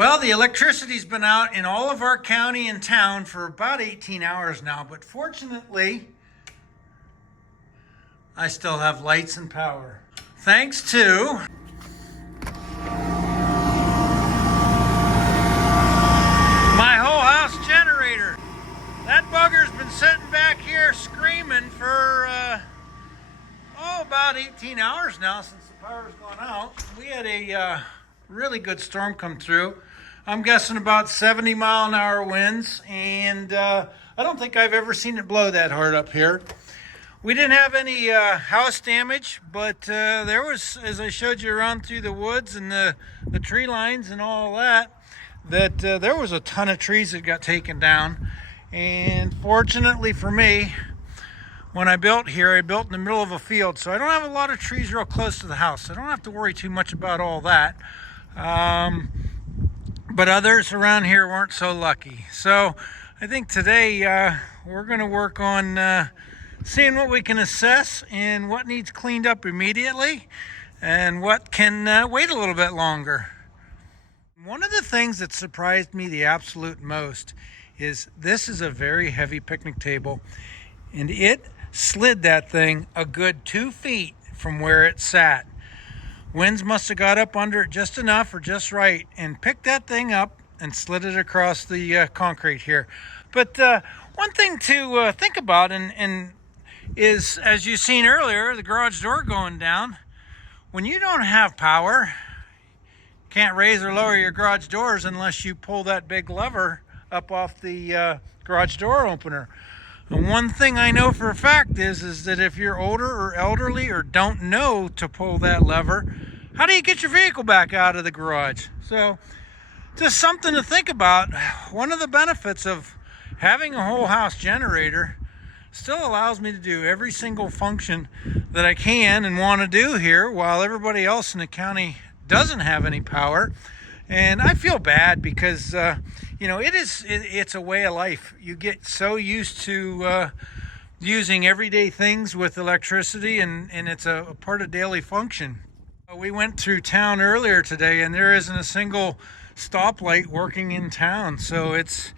Well, the electricity's been out in all of our county and town for about 18 hours now, but fortunately, I still have lights and power. Thanks to my whole house generator. That bugger's been sitting back here screaming for, about 18 hours now since the power's gone out. We had a really good storm come through. I'm guessing about 70-mile-an-hour winds, and I don't think I've ever seen it blow that hard up here. We didn't have any house damage, but there was, as I showed you around through the woods and the tree lines and all that, there was a ton of trees that got taken down. And fortunately for me, when I built here, I built in the middle of a field, so I don't have a lot of trees real close to the house. So I don't have to worry too much about all that. But others around here weren't so lucky. So I think today we're going to work on seeing what we can assess and what needs cleaned up immediately and what can wait a little bit longer. One of the things that surprised me the absolute most is this is a very heavy picnic table, and it slid that thing a good 2 feet from where it sat. Winds must have got up under it just enough or just right and picked that thing up and slid it across the concrete here. But one thing to think about and is, as you've seen earlier, the garage door going down. When you don't have power, you can't raise or lower your garage doors unless you pull that big lever up off the garage door opener. And one thing I know for a fact is that if you're older or elderly or don't know to pull that lever, how do you get your vehicle back out of the garage? So just something to think about. One of the benefits of having a whole house generator still allows me to do every single function that I can and want to do here while everybody else in the county doesn't have any power. And I feel bad because it's a way of life. You get so used to using everyday things with electricity, and it's a part of daily function. We went through town earlier today, and there isn't a single stoplight working in town. So it's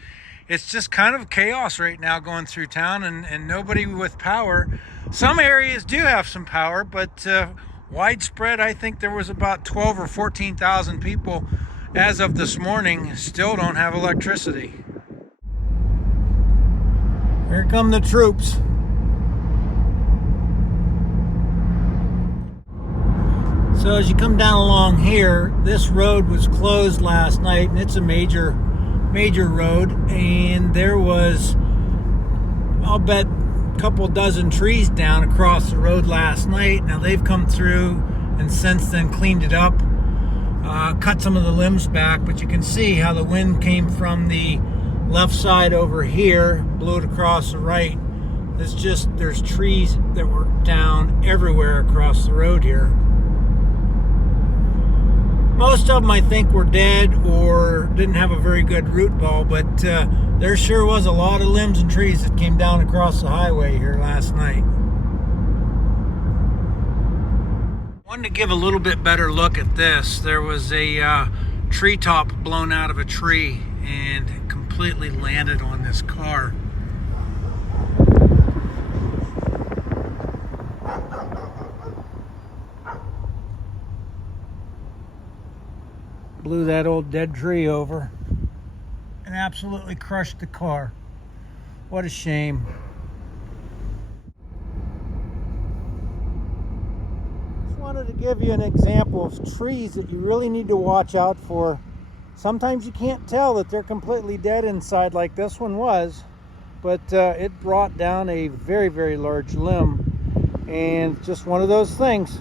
just kind of chaos right now going through town, and nobody with power. Some areas do have some power, but widespread, I think there was about 12 or 14,000 people as of this morning still don't have electricity. Here come the troops. So as you come down along here, this road was closed last night, and it's a major road, and there was, I'll bet, a couple dozen trees down across the road last night. Now they've come through and since then cleaned it up, cut some of the limbs back, but you can see how the wind came from the left side over here, blew it across the right. There's trees that were down everywhere across the road here. Most of them I think were dead or didn't have a very good root ball, but there sure was a lot of limbs and trees that came down across the highway here last night. Wanted to give a little bit better look at this. There was a treetop blown out of a tree and completely landed on this car. Blew that old dead tree over and absolutely crushed the car. What a shame. Just wanted to give you an example of trees that you really need to watch out for. Sometimes you can't tell that they're completely dead inside like this one was, but it brought down a very, very large limb. And just one of those things.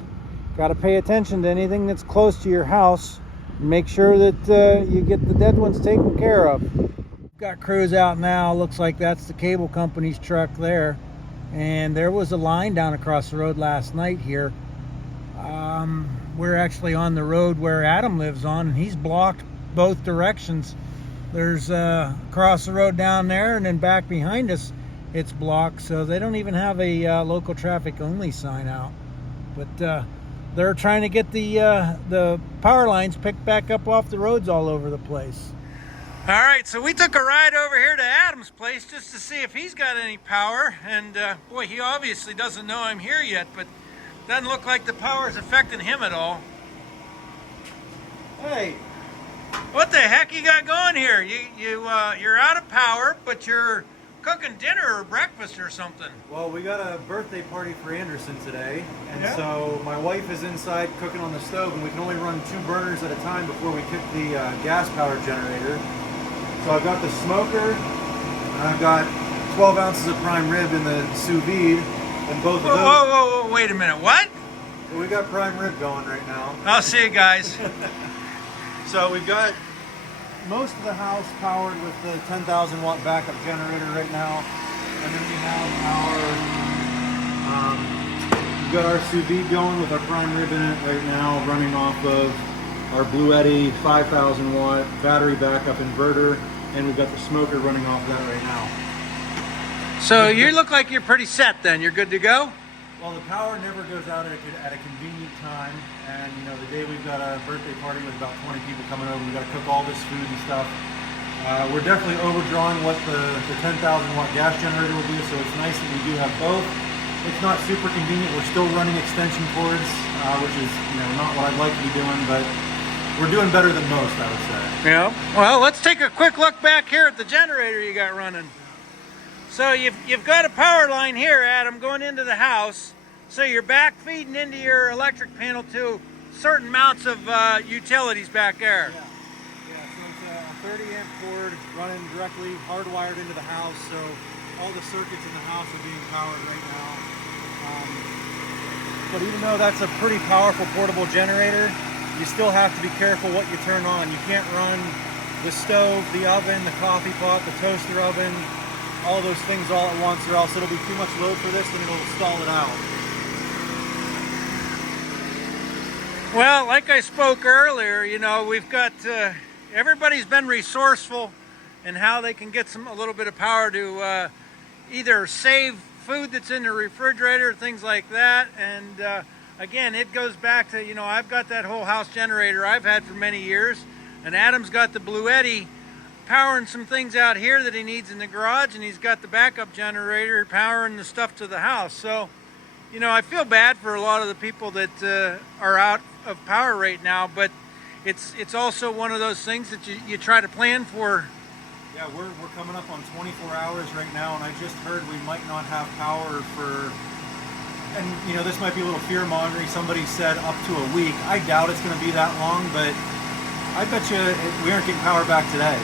Got to pay attention to anything that's close to your house. Make sure that you get the dead ones taken care of. Got crews out now. Looks like that's the cable company's truck there. And there was a line down across the road last night here. We're actually on the road where Adam lives on, and he's blocked both directions. There's across the road down there, and then back behind us it's blocked, so they don't even have a local traffic only sign out. But they're trying to get the power lines picked back up off the roads all over the place. All right, so we took a ride over here to Adam's place just to see if he's got any power. And boy, he obviously doesn't know I'm here yet, but doesn't look like the power is affecting him at all. Hey, what the heck you got going here? You're out of power, but you're cooking dinner or breakfast or something. Well, we got a birthday party for Anderson today, and so my wife is inside cooking on the stove, and we can only run 2 burners at a time before we kick the gas-powered generator. So I've got the smoker, and I've got 12 ounces of prime rib in the sous vide, and both of those. Whoa, wait a minute, what? So we got prime rib going right now. I'll see you guys. So we've got most of the house powered with the 10,000 watt backup generator right now, and then we have we've got our sous vide going with our prime rib in it right now, running off of our Bluetti 5,000 watt battery backup inverter, and we've got the smoker running off that right now. So you look like you're pretty set then. You're good to go? Well, the power never goes out at a convenient time, and you know, the day we've got a birthday party with about 20 people coming over, we've got to cook all this food and stuff. We're definitely overdrawing what the 10,000 watt gas generator will do, so it's nice that we do have both. It's not super convenient. We're still running extension cords, which is not what I'd like to be doing, but we're doing better than most, I would say. Yeah. Well, let's take a quick look back here at the generator you got running. So you've got a power line here, Adam, going into the house. So you're back feeding into your electric panel to certain amounts of utilities back there. Yeah, so it's a 30 amp cord running directly hardwired into the house. So all the circuits in the house are being powered right now. But even though that's a pretty powerful portable generator, you still have to be careful what you turn on. You can't run the stove, the oven, the coffee pot, the toaster oven, all those things all at once, or else it'll be too much load for this and it'll stall it out. Well, like I spoke earlier, we've got everybody's been resourceful in how they can get a little bit of power to either save food that's in the refrigerator, things like that. And again, it goes back to, I've got that whole house generator I've had for many years, and Adam's got the Bluetti powering some things out here that he needs in the garage, and he's got the backup generator powering the stuff to the house. So, I feel bad for a lot of the people that are out of power right now, but it's also one of those things that you try to plan for. Yeah, we're coming up on 24 hours right now, and I just heard we might not have power for, and this might be a little fear-mongering, somebody said up to a week. I doubt it's going to be that long, but I bet you we aren't getting power back today.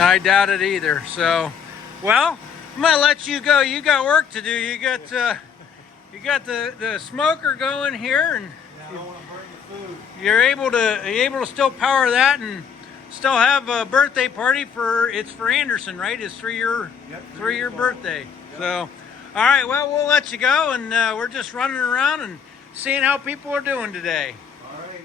I doubt it either. So, well, I'm gonna let you go. You got work to do. You got the smoker going here, and I don't want to burn the food. You're able to still power that and still have a birthday party for Anderson, right? His three-year birthday. Yep. So, all right. Well, we'll let you go, and we're just running around and seeing how people are doing today. All right.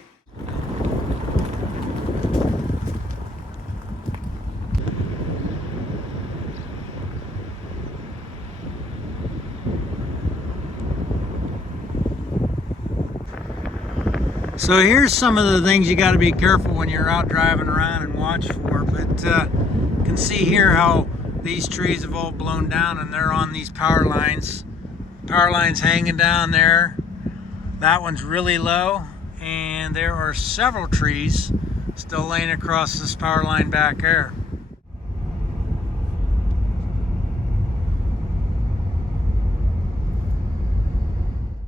So here's some of the things you got to be careful when you're out driving around and watch for. But you can see here how these trees have all blown down, and they're on these power lines. Power lines hanging down there. That one's really low, and there are several trees still laying across this power line back there.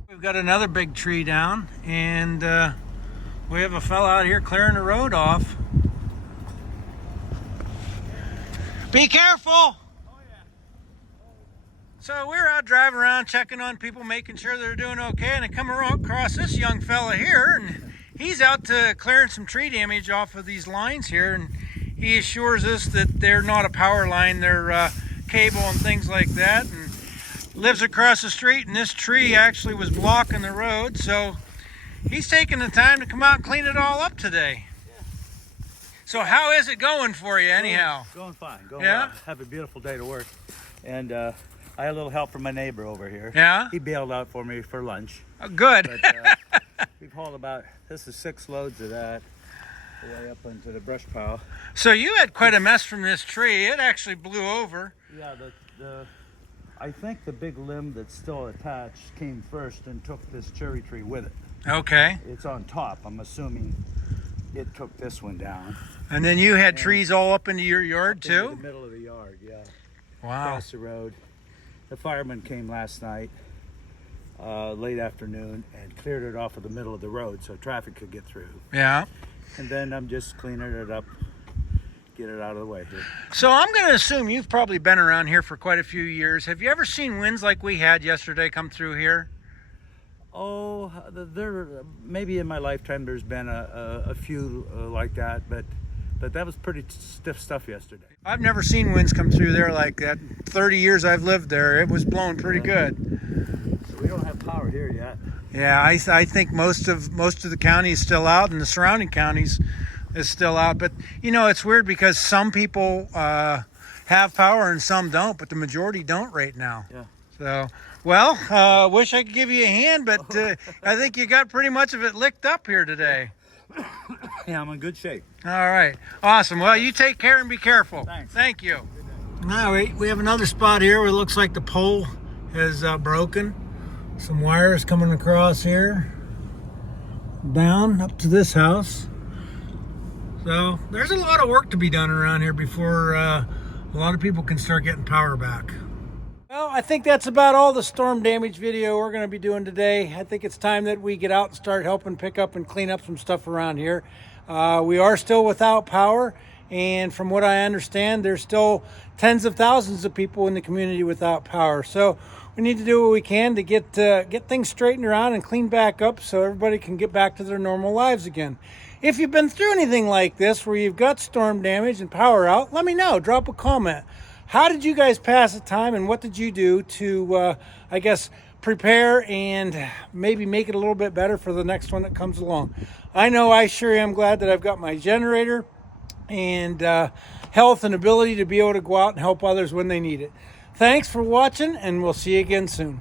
We've got another big tree down, and we have a fella out here clearing the road off. Be careful! Oh, yeah. So we're out driving around checking on people, making sure they're doing okay, and I come across this young fella here, and he's out clearing some tree damage off of these lines here, and he assures us that they're not a power line, they're cable and things like that, and lives across the street, and this tree actually was blocking the road, so he's taking the time to come out and clean it all up today. Yeah. So how is it going for you anyhow? Going fine. Going well. Have a beautiful day to work. And I had a little help from my neighbor over here. Yeah? He bailed out for me for lunch. Oh, good. But, We've hauled about, this is 6 loads of that way up into the brush pile. So you had quite a mess from this tree. It actually blew over. Yeah, I think the big limb that's still attached came first and took this cherry tree with it. Okay. It's on top. I'm assuming it took this one down. And then you had trees all up into your yard Up into too? the middle of the yard, yeah. Wow. Across the road. The fireman came last night, late afternoon, and cleared it off of the middle of the road so traffic could get through. Yeah. And then I'm just cleaning it up, get it out of the way here. So I'm going to assume you've probably been around here for quite a few years. Have you ever seen winds like we had yesterday come through here? Oh, maybe in my lifetime there's been a few like that, but that was pretty stiff stuff yesterday. I've never seen winds come through there like that. 30 years I've lived there, it was blowing pretty good. So we don't have power here yet. Yeah, I think most of the county is still out, and the surrounding counties is still out. But you know, it's weird because some people have power and some don't, but the majority don't right now. Yeah. So, well, wish I could give you a hand, but I think you got pretty much of it licked up here today. Yeah, I'm in good shape. All right, awesome. Well, you take care and be careful. Thanks. Thank you. All right, we have another spot here where it looks like the pole has broken. Some wires coming across here, down up to this house. So there's a lot of work to be done around here before a lot of people can start getting power back. Well, I think that's about all the storm damage video we're going to be doing today. I think it's time that we get out and start helping pick up and clean up some stuff around here. We are still without power, and from what I understand, there's still tens of thousands of people in the community without power. So we need to do what we can to get things straightened around and cleaned back up so everybody can get back to their normal lives again. If you've been through anything like this where you've got storm damage and power out, let me know. Drop a comment. How did you guys pass the time, and what did you do to, I guess, prepare and maybe make it a little bit better for the next one that comes along? I know I sure am glad that I've got my generator and health and ability to be able to go out and help others when they need it. Thanks for watching, and we'll see you again soon.